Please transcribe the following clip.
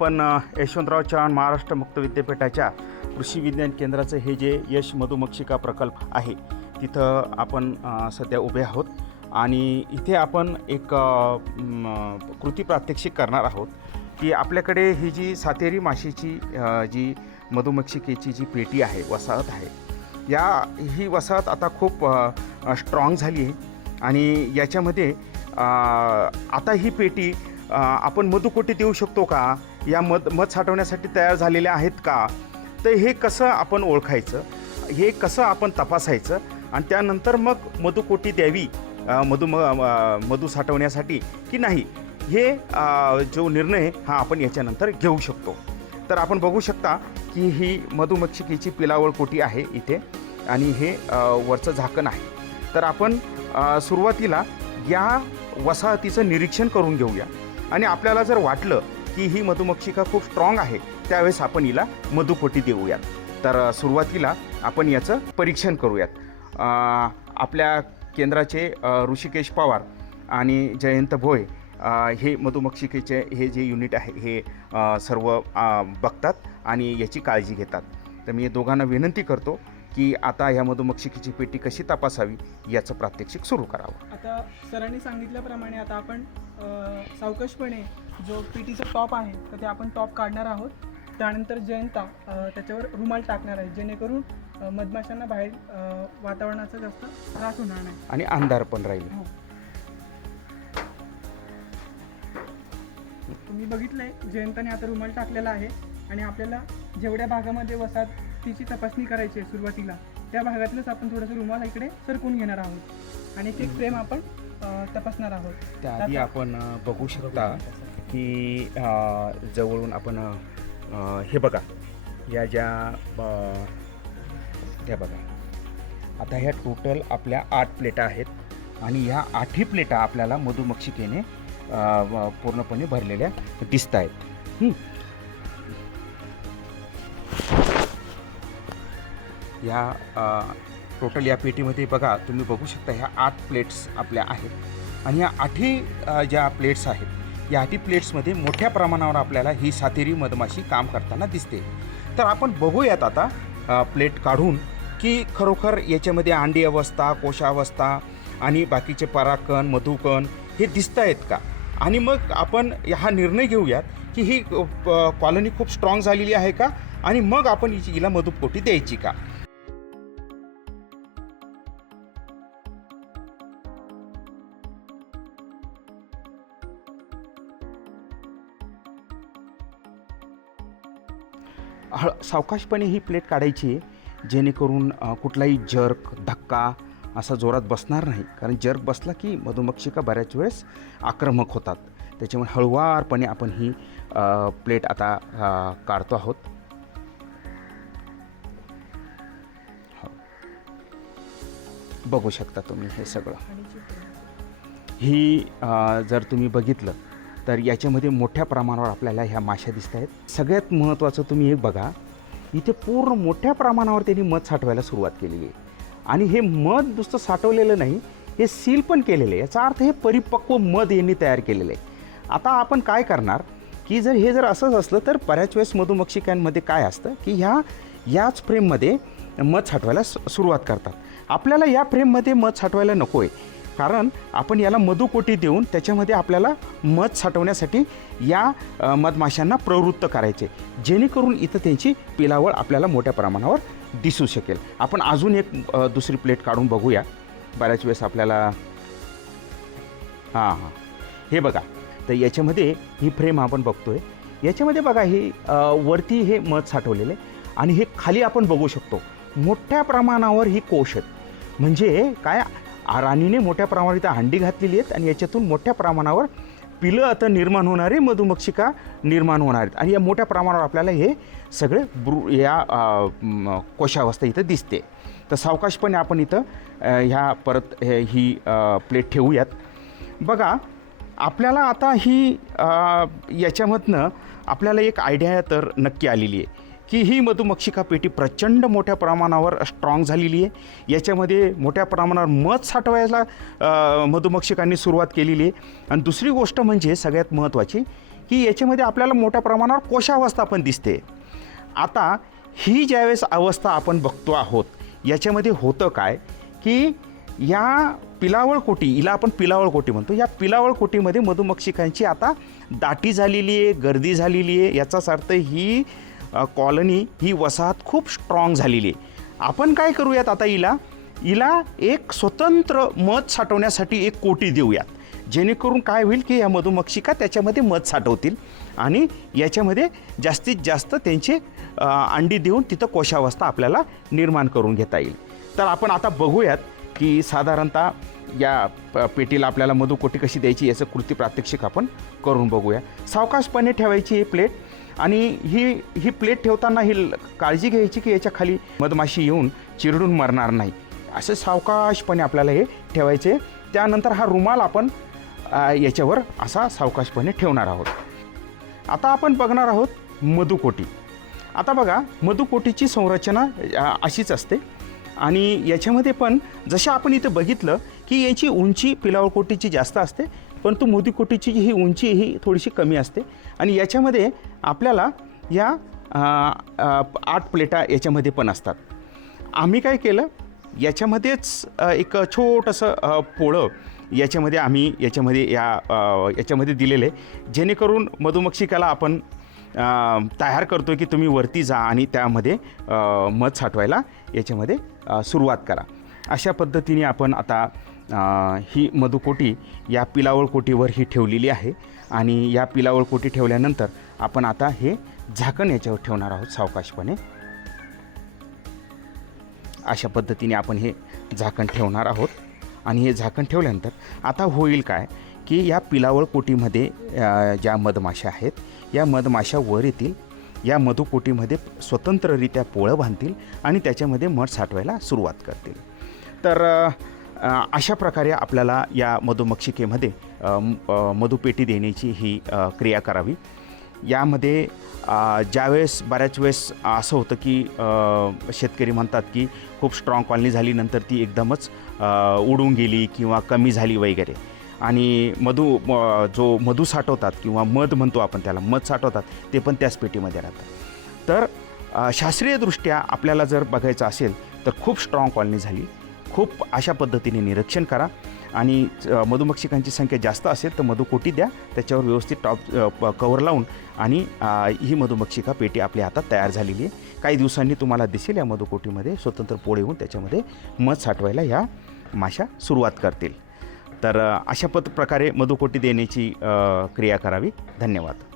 आपण यशवंतराव चव्हाण महाराष्ट्र मुक्त विद्यापीठाच्या कृषी विज्ञान केंद्राचं हे जे यश मधुमक्षिका प्रकल्प आहे तिथं आपण सध्या उभे आहोत आणि इथे आपण एक कृती प्रात्यक्षिक करणार आहोत की आपल्याकडे ही जी सातेरी माशीची जी मधुमक्षिकेची जी पेटी आहे, वसाहत आहे, ही वसाहत आता खूप स्ट्रॉंग झाली आहे आणि याच्यामध्ये आता ही पेटी आपण मधुकोटी देऊ शकतो का, या मध साठवण्यासाठी तयार झालेल्या आहेत का, तर हे कसं आपण ओळखायचं, हे कसं आपण तपासायचं आणि त्यानंतर मग मधुकोटी द्यावी मधु साठवण्यासाठी की नाही, हे जो निर्णय हा आपण याच्यानंतर घेऊ शकतो. तर आपण बघू शकता की ही मधुमक्षिकेची पिलावळ कोटी आहे इथे आणि हे वरचं झाकण आहे. तर आपण सुरुवातीला या वसाहतीचं निरीक्षण करून घेऊया आणि आपल्याला जर वाटलं की ही मधुमक्षिका खूप स्ट्रॉंग आहे त्यावेळेस आपण हिला मधुकोटी देऊयात. तर सुरुवातीला आपण याचं परीक्षण करूयात. आपल्या केंद्राचे ऋषिकेश पवार आणि जयंत भोये हे मधुमक्षिकेचे हे जे युनिट आहे हे सर्व बघतात आणि याची काळजी घेतात. तर मी दोघांना विनंती करतो की आता ह्या मधुमक्षिकेची पेटी कशी तपासावी याचं प्रात्यक्षिक सुरू करावं. आता सरांनी सांगितल्याप्रमाणे आता आपण सावकाशपणे जो पेटीचा टॉप आहे तर ते आपण टॉप काढणार आहोत. त्यानंतर जयंता त्याच्यावर रुमाल टाकणार आहे जेणेकरून मधमाशांना बाहेर वातावरणाचा जास्त त्रास होणार नाही आणि अंधार पण राहील. तुम्ही बघितलंय जयंताने आता रुमाल टाकलेला आहे आणि आपल्याला जेवढ्या भागामध्ये वसाहतीची तपासणी करायची आहे सुरुवातीला त्या भागातलंच आपण थोडंसं रुमाल इकडे सरकून घेणार आहोत आणि एक फ्रेम आपण तपासणार आहोत. त्याआधी आपण बघू शकता की जवळून आपण हे बघा, या ज्या त्या बघा, आता ह्या टोटल आपल्या 8 प्लेटा आहेत आणि ह्या 8ही प्लेटा आपल्याला मधुमक्षिकेने पूर्णपणे भरलेल्या दिसत आहेत. या टोटल या पेटीमध्ये बघा, तुम्ही बघू शकता ह्या 8 प्लेट्स आपल्या आहेत आणि या 8ही ज्या प्लेट्स आहेत या 8ही प्लेट्समध्ये मोठ्या प्रमाणावर आपल्याला ही सातेरी मधमाशी काम करताना दिसते. तर आपण बघूयात आता प्लेट काढून की खरोखर याच्यामध्ये अंडी अवस्था, कोशावस्था आणि बाकीचे परागकण, मधुकण हे दिसत आहेत का, आणि मग आपण हा निर्णय घेऊयात की ही कॉलनी खूप स्ट्रॉंग झालेली आहे का आणि मग आपण हिला मधुकोटी द्यायची का. सावकाशपणे ही प्लेट काढायची जेणेकरून कुठलाही जर्क, धक्का असा जोरात बसणार नाही, कारण जर्क बसला की मधुमक्षिका बऱ्याच वेळेस आक्रमक होतात. त्याच्यामुळे हळुवारपणे आपण ही प्लेट आता काढतो आहोत. बघू शकता तुम्ही हे सगळं. ही जर तुम्ही बघितलं तर याच्यामध्ये मोठ्या प्रमाणावर आपल्याला ह्या माश्या दिसत आहेत. सगळ्यात महत्त्वाचं तुम्ही एक बघा, इथे पूर्ण मोठ्या प्रमाणावर त्यांनी मध साठवायला सुरुवात केलेली आहे आणि हे मध नुसतं साठवलेलं नाही, हे सील पण केलेलं आहे. याचा अर्थ हे परिपक्व मध यांनी तयार केलेलं आहे. आता आपण काय करणार की हे जर असंच असलं तर बऱ्याच वेळेस मधुमक्षिकांमध्ये काय असतं की याच फ्रेममध्ये मध साठवायला सुरुवात करतात. आपल्याला या फ्रेममध्ये मध साठवायला नको आहे, कारण आपण याला मधुकोटी देऊन त्याच्यामध्ये आपल्याला मध साठवण्यासाठी या मधमाशांना प्रवृत्त करायचे, जेणेकरून इथं त्यांची पिलावळ आपल्याला मोठ्या प्रमाणावर दिसू शकेल. आपण अजून एक दुसरी प्लेट काढून बघूया. बऱ्याच वेळेस आपल्याला हे बघा, तर याच्यामध्ये ही फ्रेम आपण बघतोय, याच्यामध्ये बघा हे वरती हे मध साठवलेलं आहे आणि हे खाली आपण बघू शकतो मोठ्या प्रमाणावर ही कोश आहेत. म्हणजे काय, राणीने मोठ्या प्रमाणावर इथं अंडी घातलेली आहेत आणि याच्यातून मोठ्या प्रमाणावर पिलं आता निर्माण होणारे मधुमक्षिका निर्माण होणार आहेत आणि या मोठ्या प्रमाणावर आपल्याला हे सगळे कोशावस्था इथं दिसते. तर सावकाशपणे आपण इथं ह्या परत ही प्लेट ठेवूयात. बघा, आपल्याला आता ही याच्यामधनं आपल्याला एक आयडिया तर नक्की आलेली आहे की ही मधुमक्षिका पेटी प्रचंड मोठ्या प्रमाणावर स्ट्रॉंग झालेली आहे. याच्यामध्ये मोठ्या प्रमाणावर मध साठवायला मधुमक्षिकांनी सुरुवात केलेली आहे. आणि दुसरी गोष्ट म्हणजे सगळ्यात महत्त्वाची की याच्यामध्ये आपल्याला मोठ्या प्रमाणावर कोशावस्था पण दिसते. आता ही ज्यावेळेस अवस्था आपण बघतो आहोत, याच्यामध्ये होतं काय की या पिलावळ कोटी, हिला आपण पिलावळ कोटी म्हणतो, या पिलावळ कोटीमध्ये मधुमक्षिकांची आता दाटी झालेली आहे, गर्दी झालेली आहे. याचाच अर्थ ही कॉलनी, ही वसाहत खूप स्ट्रॉंग झालेली आहे. आपण काय करूयात आता, हिला एक स्वतंत्र मध साठवण्यासाठी एक कोटी देऊयात, जेणेकरून काय होईल की या मधुमक्षिका त्याच्यामध्ये मध साठवतील आणि याच्यामध्ये जास्तीत जास्त त्यांचे अंडी देऊन तिथं कोशावस्था आपल्याला निर्माण करून घेता येईल. तर आपण आता बघूयात की साधारणतः या पेटीला आपल्याला मधुकोटी कशी द्यायची याचं कृती प्रात्यक्षिक आपण करून बघूया. सावकाशपणे ठेवायची ही प्लेट आणि ही प्लेट ठेवताना ही काळजी घ्यायची की याच्या खाली मधमाशी येऊन चिरडून मरणार नाही. असं सावकाशपणे आपल्याला हे ठेवायचे. त्यानंतर हा रुमाल आपण याच्यावर असा सावकाशपणे ठेवणार आहोत. आता आपण बघणार आहोत मधुकोटी. आता बघा, मधुकोटीची संरचना अशीच असते आणि याच्यामध्ये पण जसं आपण इथं बघितलं की याची उंची पिलावळकोटीची जास्त असते, परंतु मधुकोटीची ही उंची ही थोडीशी कमी असते. आणि याच्यामध्ये आपल्याला या 8 प्लेटा याच्यामध्ये पण असतात. आम्ही काय केलं, याच्यामध्येच एक छोटंसं पोळं याच्यामध्ये दिलेलं आहे, जेणेकरून मधुमक्षिकाला आपण तयार करतो की तुम्ही वरती जा आणि त्यामध्ये मध साठवायला याच्यामध्ये सुरुवात करा. अशा पद्धतीने आपण आता ही मधुकोटी या पिलावळ कोटीवर ही ठेवलेली आहे. आणि या पिलावळ कोटी ठेवल्यानंतर आपण आता हे झाकण याच्यावर ठेवणार आहोत सावकाशपणे. अशा पद्धतीने आपण हे झाकण ठेवणार आहोत. आणि हे झाकण ठेवल्यानंतर आता होईल काय की या पिलावळ कोटीमध्ये ज्या मधमाशा आहेत, या मधमाशा वर येतील, या मधुकोटीमध्ये स्वतंत्ररित्या पोळं बांधतील आणि त्याच्यामध्ये मध साठवायला सुरुवात करतील. तर अशा प्रकारे आपल्याला या मधुमक्षिकेमध्ये मधुपेटी देण्याची ही क्रिया करावी. यामध्ये ज्यावेळेस बऱ्याच वेळेस असं होतं की शेतकरी म्हणतात की खूप स्ट्रॉंग कॉलनी झाली, नंतर ती एकदमच उडून गेली किंवा कमी झाली वगैरे. आणि जो मधू साठवतात किंवा मध म्हणतो आपण त्याला, मध साठवतात, ते पण त्याच पेटीमध्ये राहतात. तर शास्त्रीयदृष्ट्या आपल्याला जर बघायचं असेल तर खूप स्ट्रॉंग कॉलनी झाली, खूप अशा पद्धतीने निरीक्षण करा. आणि मधुमक्षिकांची संख्या जास्त असेल तर मधुकोटी द्या, त्याच्यावर व्यवस्थित टॉप कवर लावून, आणि ही मधुमक्षिका पेटी आपल्या हातात तयार झालेली आहे. काही दिवसांनी तुम्हाला दिसेल या मधुकोटीमध्ये स्वतंत्र पोळे होऊन त्याच्यामध्ये मध साठवायला ह्या माशा सुरुवात करतील. तर अशा प्रकारे मधुकोटी देण्याची क्रिया करावी. धन्यवाद.